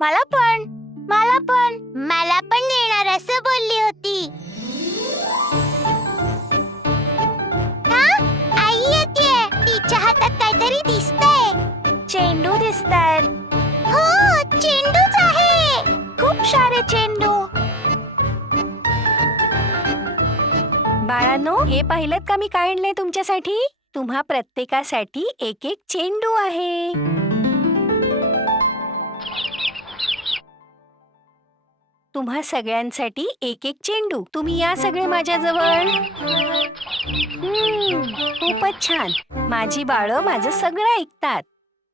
मला पण मला पण मला पण देणार असं बोलली होती. हा, आई येतेय. तिच्या हातात काहीतरी दिसतंय. चेंडू दिसतायत. हो, चेंडूच आहे. खूप सारे चेंडू. बाळांनो, हे पाहिलं का मी काय आणलंय तुमच्यासाठी? तुम्हा प्रत्येकासाठी एक एक चेंडू आहे. तुम्हा सगळ्यांसाठी एक एक चेंडू. तुम्ही या सगळे माझ्याजवळ. खूपच छान. माझी बाळं माझं सगळं ऐकतात.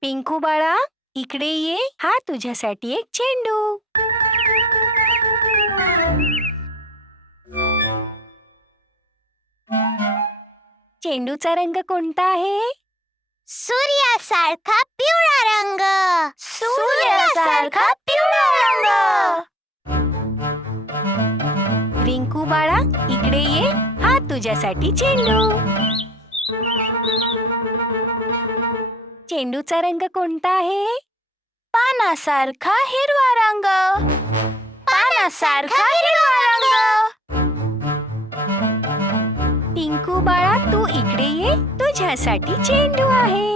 पिंकू बाळा, इकडे ये. हा तुझ्यासाठी एक चेंडू. चेंडूचा रंग कोणता आहे? सूर्यासारखा पिवळा रंग. सूर्यासारखा पिवळा रंग. रिंकू बाळा, इकडे ये. हा तुझ्यासाठी चेंडू. चेंडूचा रंग कोणता आहे? पानासारखा हिरवा रंग. पानासारखा हिरवा रंग. पिंकू बाळा, तू इकडे ये. तुझ्यासाठी चेंडू आहे.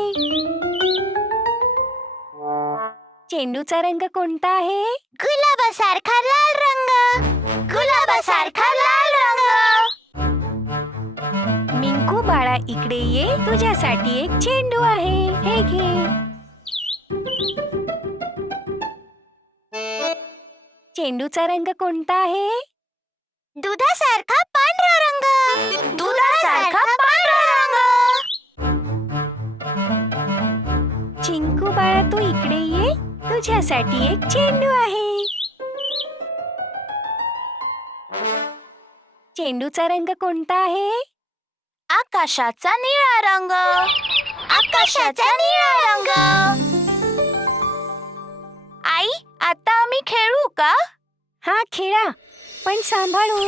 चेंडूचा रंग कोणता आहे? गुलाबासारखा लाल रंग. गुलाबासारखा लाल रंग. मिंकू बाळा, इकडे ये. तुझ्यासाठी एक चेंडू आहे. हे घे. चेंडूचा रंग कोणता आहे? दुधासारखा पांढरा रंग. दुधासारखा पांढरा रंग. चिंकू बाळा, तू इकडे ये. तुझ्यासाठी एक चेंडू आहे. चेंडूचा रंग कोणता आहे? आकाशाचा निळा रंग. आकाशाचा निळा रंग. आई, आता आम्ही खेळू का? हा, खेळा, पण सांभाळून.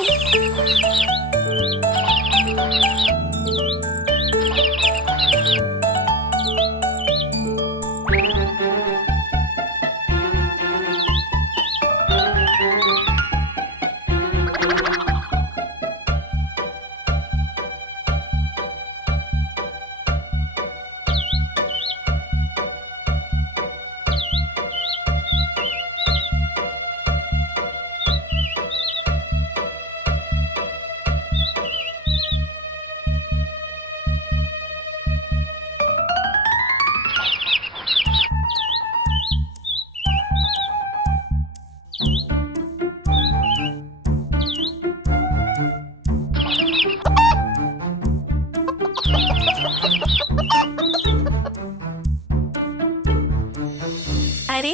अरे,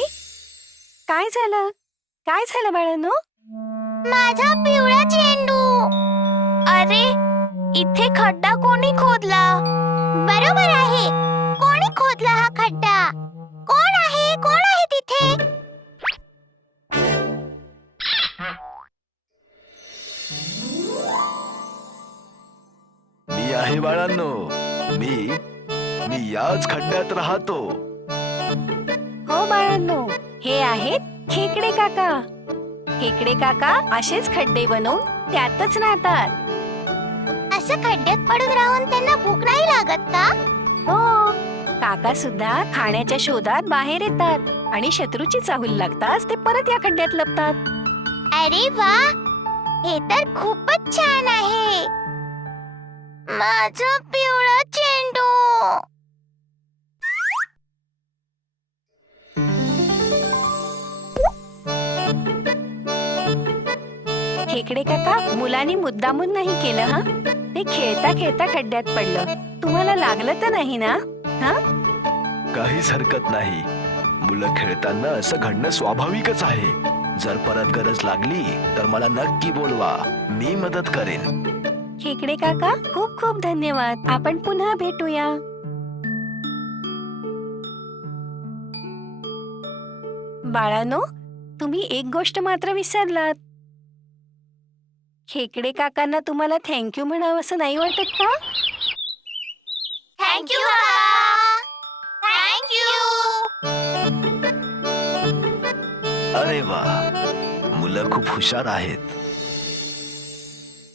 काय झालं? काय झालं बाळांनो? माझा पिवळा चेंडू. अरे, इथे खड्डा कोणी खोदला? बरोबर आहे. कोणी खोदला हा खड्डा? कोण आहे? कोण आहे तिथे? मी आहे बाळांनो. मी याच खड्ड्यात राहतो. हो बाळांनो, हे आहेत खेकडे काका. खेकडे काका असेच खड्डे बनवून त्यातच राहतात. असं खड्ड्यात पडून राहून त्यांना भूक नाही लागत का? हो, काका सुद्धा खाण्याच्या शोधात बाहेर येतात आणि शत्रूची चाहूल लागताच ते परत या खड्ड्यात लपतात. अरे वा, हे तर खूपच छान आहे. माझं पिवळं चेंडू. खेकडे काका, मुलांनी मुद्दामून नाही केलं. हा, ते खेळता खेळता खड्ड्यात पडलं. तुम्हाला लागलं तर नाही ना? हा, काहीच हरकत नाही. मुलं खेळताना असं घडणं स्वाभाविकच आहे. जर परत गरज लागली तर मला नक्की बोलवा. मी मदत करेन. खेकडे काका, खूप खूप धन्यवाद. आपण पुन्हा भेटूया. बाळांनो, तुम्ही एक गोष्ट मात्र विसरलात. खेकडे काकांना तुम्हाला थँक्यू म्हणावं असं नाही वाटत का? थँक्यू. थँक्यू. अरे वा, मुलं खूप हुशार आहेत.